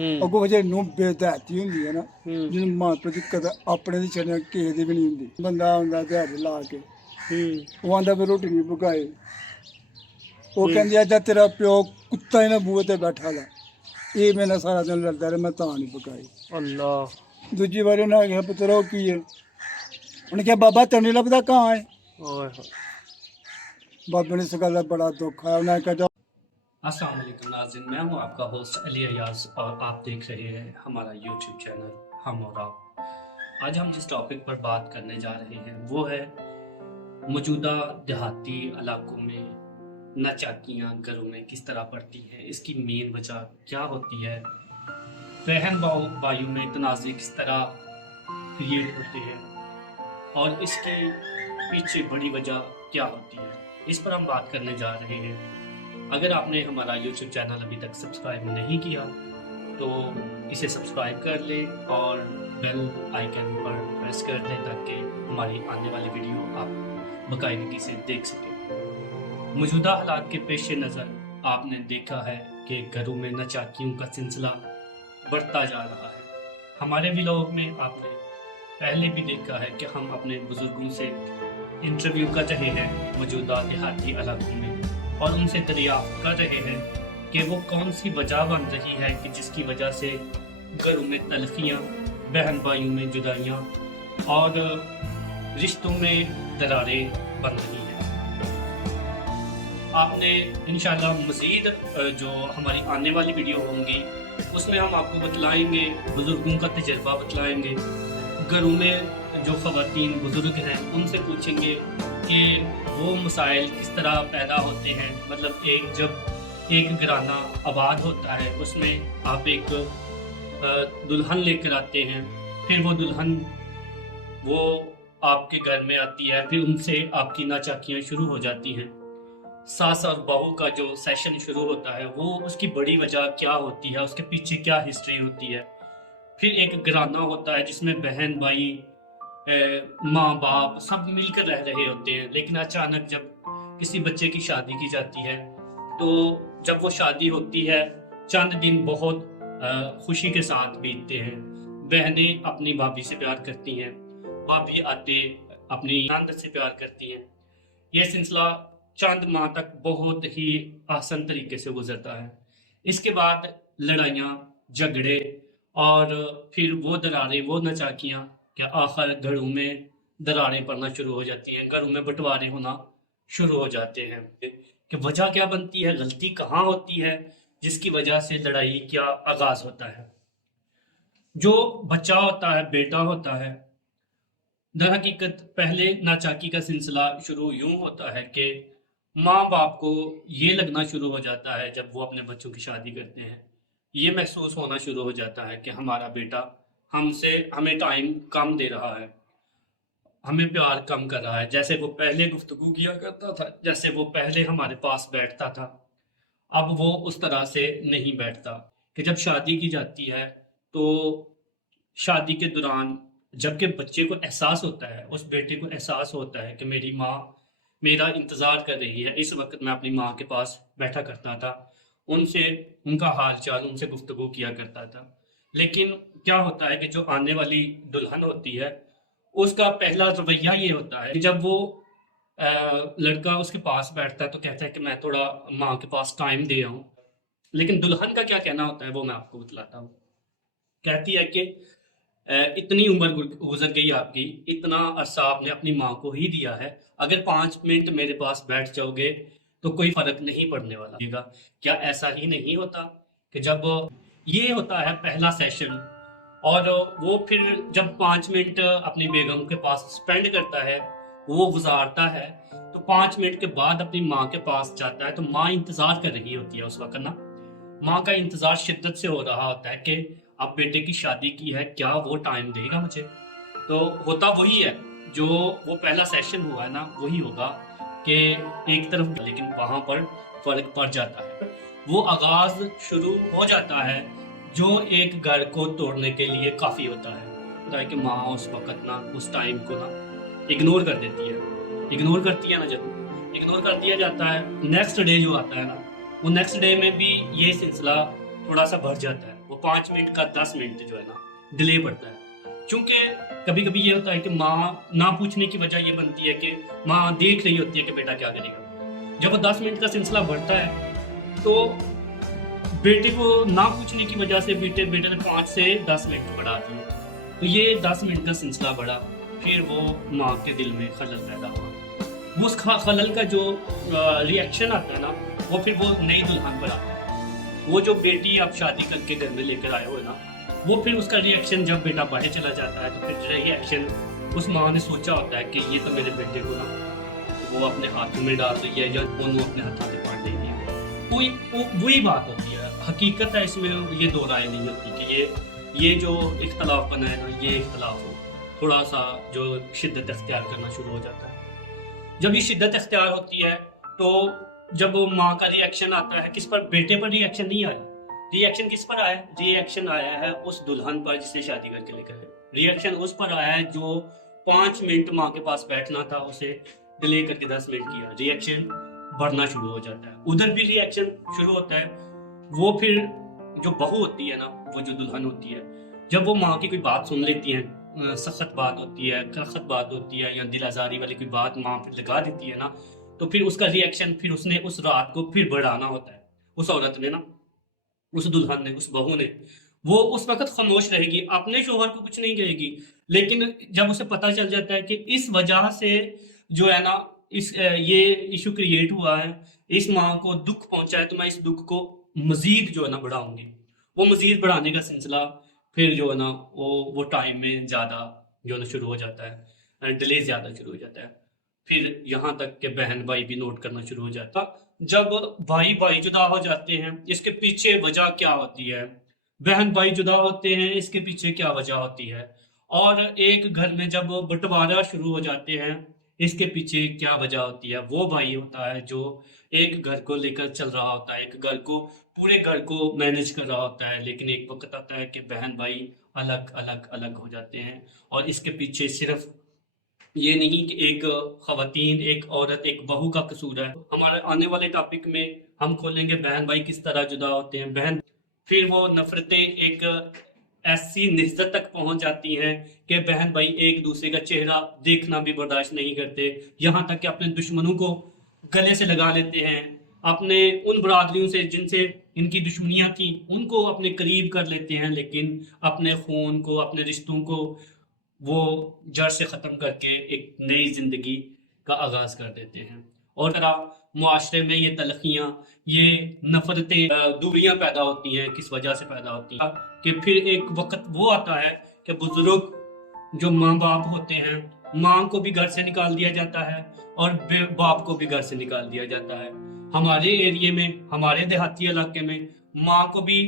ਅੱਗੋਂ ਵਜੇ ਨੂੰ ਬੇਦਹਤੀ ਹੁੰਦੀ ਹੈ ਨਾ ਜਿਹਨੂੰ ਮਾਂ ਪਿਓ ਦੀ ਕਦਰ ਆਪਣੇ ਦੀ ਛੱਡਣਾ ਕਿਸੇ ਦੀ ਵੀ ਨਹੀਂ ਹੁੰਦੀ। ਬੰਦਾ ਆਉਂਦਾ ਦਿਹਾੜੀ ਲਾ ਕੇ ਉਹ ਆਂਦਾ ਵੀ ਰੋਟੀ ਨਹੀਂ ਪਕਾਏ, ਉਹ ਕਹਿੰਦੀ ਅੱਜ ਤੇਰਾ ਪਿਓ ਕੁੱਤਾ ਇਹਨਾਂ ਬੂਹੇ ਤੇ ਬੈਠਾ ਲਾ, ਇਹ ਮੇਰੇ ਨਾਲ ਸਾਰਾ ਦਿਨ ਲੜਦਾ ਰਿਹਾ, ਮੈਂ ਤਾਂ ਨਹੀਂ ਪਕਾਈ। ਅੱਲਾ। ਦੂਜੀ ਵਾਰੀ ਉਹਨਾਂ ਆਖਿਆ ਪੁੱਤਰ ਉਹ ਕੀ ਹੈ, ਉਹਨੇ ਕਿਹਾ ਬਾਬਾ ਤੈਨੂੰ ਨਹੀਂ ਲੱਭਦਾ ਕਹਾਂ ਹੈ। ਓਏ ਹੋਏ। ਬਾਬੇ ने इस गल का बड़ा दुख है, उन्हें कहा अस्सलाम वालेकुम नाज़रीन, मैं हूं आपका होस्ट अली अयाज और आप देख रहे हैं हमारा यूट्यूब चैनल हम और आप। आज हम जिस टॉपिक पर बात करने जा रहे हैं वो है मौजूदा देहाती इलाकों में नाचाकियाँ घरों में किस तरह पड़ती हैं, इसकी मेन वजह क्या होती है, बहन भाइयों में तनाज़े किस तरह क्रिएट होते हैं और इसके पीछे बड़ी वजह क्या होती है, इस पर हम बात करने जा रहे हैं। अगर आपने हमारा YouTube चैनल अभी तक सब्सक्राइब नहीं किया तो इसे सब्सक्राइब कर लें और बेल आइकन पर प्रेस कर दें ताकि हमारी आने वाली वीडियो आप बाकायदगी से देख सकें। मौजूदा हालात के पेश नज़र आपने देखा है कि घरों में नाचाकियों का सिलसिला बढ़ता जा रहा है। हमारे व्लॉग में आपने पहले भी देखा है कि हम अपने बुज़ुर्गों से इंटरव्यू कर रहे हैं मौजूदा देहाती इलाकों में और उनसे दरियाफ्त कर रहे हैं कि वो कौन सी वजह बन रही है कि जिसकी वजह से घरों में तलखियाँ, बहन भाइयों में जुदाइयाँ और रिश्तों में दरारें बन रही हैं। आपने इंशाल्लाह मज़ीद जो हमारी आने वाली वीडियो होंगी उसमें हम आपको बतलाएंगे, बुज़ुर्गों का तजर्बा बतलाएंगे, घरों में जो ख़वातीन बुज़ुर्ग हैं उनसे पूछेंगे कि वो मसाइल किस तरह पैदा होते हैं। मतलब जब एक घराना आबाद होता है उसमें आप एक दुल्हन लेकर आते हैं, फिर वो दुल्हन वो आपके घर में आती है, फिर उनसे आपकी नाचाकियाँ शुरू हो जाती हैं। सास और बहू का जो सेशन शुरू होता है वो उसकी बड़ी वजह क्या होती है, उसके पीछे क्या हिस्ट्री होती है। फिर एक घराना होता है जिसमें बहन भाई माँ बाप सब मिलकर रह रहे होते हैं, लेकिन अचानक जब किसी बच्चे की शादी की जाती है तो जब वो शादी होती है चंद दिन बहुत खुशी के साथ बीतते हैं। बहनें अपनी भाभी से प्यार करती हैं, भाभी आते अपनी नंद से प्यार करती हैं। यह सिलसिला चंद माह तक बहुत ही आसान तरीके से गुजरता है। इसके बाद लड़ाइयाँ, झगड़े और फिर वो दरारें, वो नाचाकियाँ क्या आखिर घरों में दरारें पड़ना शुरू हो जाती हैं, घरों में बंटवारे होना शुरू हो जाते हैं। कि वजह क्या बनती है, गलती कहाँ होती है जिसकी वजह से लड़ाई क्या आगाज होता है। जो बच्चा होता है, बेटा होता है, दर हकीकत पहले नाचाकी का सिलसिला शुरू यूं होता है कि माँ बाप को ये लगना शुरू हो जाता है जब वो अपने बच्चों की शादी करते हैं, ये महसूस होना शुरू हो जाता है कि हमारा बेटा हमें टाइम कम दे रहा है, हमें प्यार कम कर रहा है। जैसे वो पहले गुफ्तगू किया करता था, जैसे वो पहले हमारे पास बैठता था, अब वो उस तरह से नहीं बैठता। कि जब शादी की जाती है तो शादी के दौरान जबकि बच्चे को एहसास होता है, उस बेटे को एहसास होता है कि मेरी माँ मेरा इंतज़ार कर रही है। इस वक्त मैं अपनी माँ के पास बैठा करता था, उनसे उनका हाल चाल, उनसे गुफ्तगू किया करता था। लेकिन क्या होता है कि जो आने वाली दुल्हन होती है उसका पहला रवैया ये होता है कि जब वो लड़का उसके पास बैठता है तो कहता है कि मैं थोड़ा माँ के पास टाइम दे आऊँ। लेकिन दुल्हन का क्या कहना होता है वो मैं आपको बतलाता हूँ। कहती है कि इतनी उम्र गुजर गई आपकी, इतना अरसा आपने अपनी माँ को ही दिया है, अगर 5 मिनट मेरे पास बैठ जाओगे तो कोई फर्क नहीं पड़ने वाला। क्या ऐसा ही नहीं होता कि जब ये होता है पहला सेशन और वो फिर जब 5 मिनट अपनी बेगम के पास स्पेंड करता है, वो गुजारता है, तो 5 मिनट के बाद अपनी माँ के पास जाता है तो माँ इंतज़ार कर रही होती है उस वक्त ना। माँ का इंतज़ार शिद्दत से हो रहा होता है कि अब बेटे की शादी की है, क्या वो टाइम देगा मुझे। तो होता वही है जो वो पहला सेशन हुआ है ना, वही होगा कि एक तरफ, लेकिन वहाँ पर फ़र्क पड़ जाता है। वो आगाज़ शुरू हो जाता है जो एक घर को तोड़ने के लिए काफ़ी होता है कि माँ उस वक़्त ना उस टाइम को ना इग्नोर कर देती है, इग्नोर करती है ना, जब इग्नोर कर दिया जाता है नेक्स्ट डे जो आता है ना, वो नेक्स्ट डे में भी ये सिलसिला थोड़ा सा बढ़ जाता है। वो 5 मिनट का 10 मिनट जो है ना डिले पड़ता है। क्योंकि कभी कभी ये होता है कि माँ ना पूछने की वजह ये बनती है कि माँ देख रही होती है कि बेटा क्या करेगा। जब वो 10 मिनट का सिलसिला बढ़ता है तो बेटे को ना पूछने की वजह से बेटे ने 5 से 10 मिनट बढ़ा दिए। तो ये 10 मिनट का सिलसिला बढ़ा, फिर वो माँ के दिल में खलल पैदा हुआ। वो उस खलल का जो रिएक्शन आता है ना, वो फिर वो नई दुल्हन पर आता है। वो जो बेटी आप शादी करके घर में लेकर आए हो ना, वो फिर उसका रिएक्शन जब बेटा बाहर चला जाता है तो फिर रिएक्शन उस माँ ने सोचा होता है कि ये तो मेरे बेटे को ना वो अपने हाथों में डाल रही है या दोनों अपने हाथों से पकड़ लेगी। वही बात होती है, हकीकत है, इसमें ये दो राय नहीं होती कि ये जो इख्तलाफ बना है ना, ये इख्तलाफ हो थोड़ा सा जो शिद्दत अख्तियार करना शुरू हो जाता है। जब ये शिद्दत अख्तियार होती है तो जब माँ का रिएक्शन आता है, किस पर, बेटे पर रिएक्शन नहीं आया। रिएक्शन किस पर आया? रिएक्शन आया है उस दुल्हन पर जिससे शादी करके लेकर आए। रिएक्शन उस पर आया है जो 5 मिनट माँ के पास बैठना था, उसे डिले करके 10 मिनट किया। रिएक्शन बढ़ना शुरू हो जाता है, उधर भी रिएक्शन शुरू होता है। वो फिर जो बहू होती है ना, वो जो दुल्हन होती है, जब वो माँ की कोई बात सुन लेती है, सख्त बात होती है, करखत बात होती है या दिल आजारी वाली कोई बात माँ फिर लगा देती है ना, तो फिर उसका रिएक्शन फिर उसने उस रात को फिर बढ़ाना होता है। उस औरत ने ना, उस दुल्हन ने, उस बहू ने, वो उस वक्त खामोश रहेगी, अपने शोहर को कुछ नहीं कहेगी। लेकिन जब उसे पता चल जाता है कि इस वजह से जो है ना ये इशू क्रिएट हुआ है, इस माँ को दुख पहुंचा है, तो मैं इस दुख को मजीद जो है ना बढ़ाऊंगी। वो मजीद बढ़ाने का सिलसिला फिर जो है ना वो टाइम में ज़्यादा जो है ना शुरू हो जाता है, डिले ज़्यादा शुरू हो जाता है। फिर यहाँ तक कि बहन भाई भी नोट करना शुरू हो जाता। जब भाई जुदा हो जाते हैं, इसके पीछे वजह क्या होती है? बहन भाई जुदा होते हैं, इसके पीछे क्या वजह होती है? और एक घर में जब बंटवारा शुरू हो जाते हैं, इसके पीछे क्या वजह होती है? वो भाई होता है जो एक घर को लेकर चल रहा होता है, एक घर को, पूरे घर को मैनेज कर रहा होता है, लेकिन एक वक्त आता है कि बहन भाई अलग अलग अलग हो जाते हैं। और इसके पीछे सिर्फ ये नहीं कि एक खवातीन, एक औरत, एक बहू का कसूर है। हमारे आने वाले टॉपिक में हम खोलेंगे बहन भाई किस तरह जुदा होते हैं। बहन फिर वो नफरतें एक ऐसी निस्बत तक पहुंच जाती हैं कि बहन भाई एक दूसरे का चेहरा देखना भी बर्दाश्त नहीं करते, यहाँ तक कि अपने दुश्मनों को गले से लगा लेते हैं। अपने उन बरादरियों से जिनसे इनकी दुश्मनियाँ थी उनको अपने करीब कर लेते हैं, लेकिन अपने खून को, अपने रिश्तों को वो जड़ से ख़त्म करके एक नई ज़िंदगी का आगाज़ कर देते हैं। और तरह मुआशरे में ये तलखियाँ, ये नफ़रतें, दूरियाँ पैदा होती हैं। किस वजह से पैदा होती हैं? कि फिर एक वक्त वो आता है कि बुज़ुर्ग जो माँ बाप होते हैं, माँ को भी घर से निकाल दिया जाता है और बाप को भी घर से निकाल दिया जाता है। हमारे एरिए में, हमारे देहाती इलाके में माँ को भी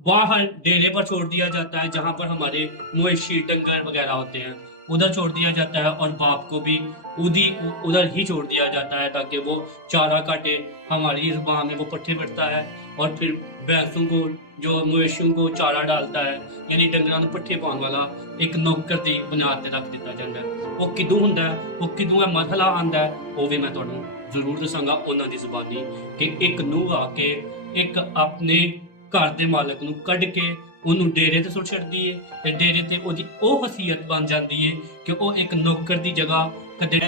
बाहर डेरे पर छोड़ दिया जाता है, जहाँ पर हमारे मवेशी डंगर वगैरह होते हैं, उधर छोड़ दिया जाता है। और बाप को भी उधर ही छोड़ दिया जाता है ताकि वो चारा काटे। हमारी ज़बान में वो पट्ठे बढ़ता है और फिर भैंसों को, जो मवेशियों को चारा डालता है, यानी डंगरां ਨੂੰ पट्ठे पाने वाला एक नौकर ਦੀ ਬੁਨਿਆਦ ਤੇ ਰੱਖ ਦਿੱਤਾ ਜਾਂਦਾ ਹੈ। ਉਹ ਕਿਦੋਂ ਹੁੰਦਾ ਹੈ, ਉਹ ਕਿਦੋਂ ਇਹ ਮਰਹਲਾ ਆਉਂਦਾ ਹੈ, ਉਹ ਵੀ ਮੈਂ ਤੁਹਾਨੂੰ ਜ਼ਰੂਰ ਦੱਸਾਂਗਾ ਉਹਨਾਂ ਦੀ ਜ਼ੁਬਾਨੀ ਕਿ ਇੱਕ ਨੂੰਹ ਆ ਕੇ ਇੱਕ ਆਪਣੇ ਘਰ ਦੇ ਮਾਲਕ ਨੂੰ ਕੱਢ ਕੇ ਉਹਨੂੰ ਡੇਰੇ ਤੇ ਸੁੱਟ ਛੱਡਦੀ ਹੈ ਤੇ ਡੇਰੇ ਤੇ ਉਹਦੀ ਉਹ ਹਸੀਅਤ ਬਣ ਜਾਂਦੀ ਹੈ ਕਿ ਉਹ ਇੱਕ ਨੌਕਰ ਦੀ ਜਗ੍ਹਾ ਕਦੇ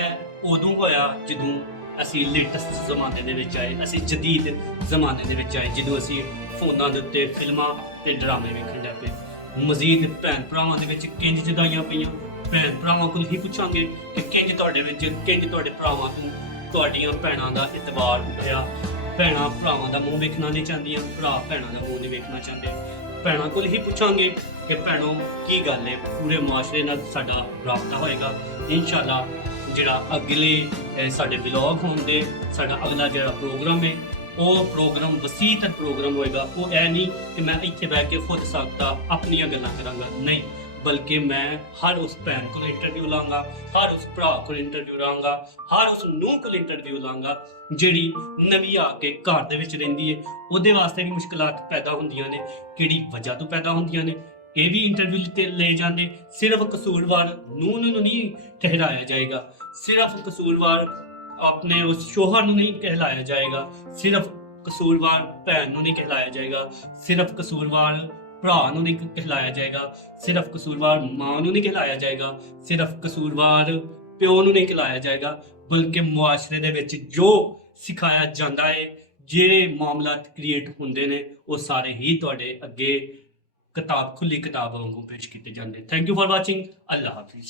ਉਦੋਂ ਹੋਇਆ ਜਦੋਂ ਅਸੀਂ ਲੇਟੈਸਟ ਜ਼ਮਾਨੇ ਦੇ ਵਿੱਚ ਆਏ, ਅਸੀਂ ਜਦੀਦ ਜ਼ਮਾਨੇ ਦੇ ਵਿੱਚ ਆਏ, ਜਦੋਂ ਅਸੀਂ ਫੋਨਾਂ ਦੇ ਉੱਤੇ ਫਿਲਮਾਂ ਤੇ ਡਰਾਮੇ ਵੇਖਣ ਲੱਗ ਪਏ। ਮਜ਼ੀਦ ਭੈਣ ਭਰਾਵਾਂ ਦੇ ਵਿੱਚ ਕਿੰਜ ਜੁਦਾਈਆਂ ਪਈਆਂ। ਭੈਣ ਭਰਾਵਾਂ ਕੋਲ ਹੀ ਪੁੱਛਾਂਗੇ ਕਿ ਕਿੰਜ ਤੁਹਾਡੇ ਵਿੱਚ, ਕਿੰਜ ਤੁਹਾਡੇ ਭਰਾਵਾਂ ਤੋਂ ਤੁਹਾਡੀਆਂ ਭੈਣਾਂ ਦਾ ਇਤਬਾਰ ਹੋਇਆ। ਭੈਣਾਂ ਭਰਾਵਾਂ ਦਾ ਮੂੰਹ ਵੇਖਣਾ ਨਹੀਂ ਚਾਹੁੰਦੀਆਂ, ਭਰਾ ਭੈਣਾਂ ਦਾ ਮੂੰਹ ਨਹੀਂ ਵੇਖਣਾ ਚਾਹੁੰਦੇ। ਭੈਣਾਂ ਕੋਲ ਹੀ ਪੁੱਛਾਂਗੇ ਕਿ ਭੈਣੋ ਕੀ ਗੱਲ ਹੈ, ਪੂਰੇ ਮੁਆਸ਼ਰੇ ਨਾਲ ਸਾਡਾ ਰਾਬਤਾ ਹੋਏਗਾ। ਇਨਸ਼ਾਅੱਲਾ ਜਿਹੜਾ ਅਗਲੇ ਸਾਡੇ ਵਲੌਗ ਹੋਣਗੇ, ਸਾਡਾ ਅਗਲਾ ਜਿਹੜਾ ਪ੍ਰੋਗਰਾਮ ਹੈ ਉਹ ਪ੍ਰੋਗਰਾਮ ਵਸੀਤ ਪ੍ਰੋਗਰਾਮ ਹੋਏਗਾ। ਉਹ ਇਹ ਨਹੀਂ ਕਿ ਮੈਂ ਇੱਥੇ ਬਹਿ ਕੇ ਖੁਦ ਸਾਖਤਾ ਆਪਣੀਆਂ ਗੱਲਾਂ ਕਰਾਂਗਾ, ਨਹੀਂ, ਬਲਕਿ ਮੈਂ ਹਰ ਉਸ ਭੈਣ ਕੋਲ ਇੰਟਰਵਿਊ ਲਾਂਗਾ, ਹਰ ਉਸ ਭਰਾ ਕੋਲ ਇੰਟਰਵਿਊ ਲਾਂਗਾ, ਹਰ ਉਸ ਨੂੰਹ ਕੋਲ ਇੰਟਰਵਿਊ ਲਾਂਗਾ ਜਿਹੜੀ ਨਵੀਂ ਆ ਕੇ ਘਰ ਦੇ ਵਿੱਚ ਰਹਿੰਦੀ ਹੈ। ਉਹਦੇ ਵਾਸਤੇ ਵੀ ਮੁਸ਼ਕਲਾਤ ਪੈਦਾ ਹੁੰਦੀਆਂ ਨੇ, ਕਿਹੜੀ ਵਜ੍ਹਾ ਤੋਂ ਪੈਦਾ ਹੁੰਦੀਆਂ ਨੇ, ਇਹ ਵੀ ਇੰਟਰਵਿਊ ਤੇ ਲੈ ਜਾਂਦੇ। ਸਿਰਫ ਕਸੂਰਵਾਰ ਨੂੰਹ ਨੂੰ ਨਹੀਂ ਠਹਿਰਾਇਆ ਜਾਏਗਾ, ਸਿਰਫ ਕਸੂਰਵਾਰ ਆਪਣੇ ਉਸ ਸ਼ੋਹਰ ਨੂੰ ਨਹੀਂ ਕਹਿਲਾਇਆ ਜਾਏਗਾ, ਸਿਰਫ ਕਸੂਰਵਾਰ ਭੈਣ ਨੂੰ ਨਹੀਂ ਕਹਿਲਾਇਆ ਜਾਏਗਾ, ਸਿਰਫ ਕਸੂਰਵਾਰ ਭਰਾ ਨੂੰ ਨਹੀਂ ਕਹਿਲਾਇਆ ਜਾਏਗਾ, ਸਿਰਫ ਕਸੂਰਵਾਰ ਮਾਂ ਨੂੰ ਨਹੀਂ ਕਹਿਲਾਇਆ ਜਾਏਗਾ, ਸਿਰਫ ਕਸੂਰਵਾਰ ਪਿਓ ਨੂੰ ਨਹੀਂ ਕਹਿਲਾਇਆ ਜਾਏਗਾ, ਬਲਕਿ ਮੁਆਸ਼ਰੇ ਦੇ ਵਿੱਚ ਜੋ ਸਿਖਾਇਆ ਜਾਂਦਾ ਹੈ, ਜਿਹੜੇ ਮਾਮਲਾਤ ਕ੍ਰੀਏਟ ਹੁੰਦੇ ਨੇ, ਉਹ ਸਾਰੇ ਹੀ ਤੁਹਾਡੇ ਅੱਗੇ ਕਿਤਾਬ ਖੁੱਲੀ ਕਿਤਾਬ ਵਾਂਗੂ ਪੇਸ਼ ਕੀਤੇ ਜਾਂਦੇ। Thank you for watching. Allah Hafiz.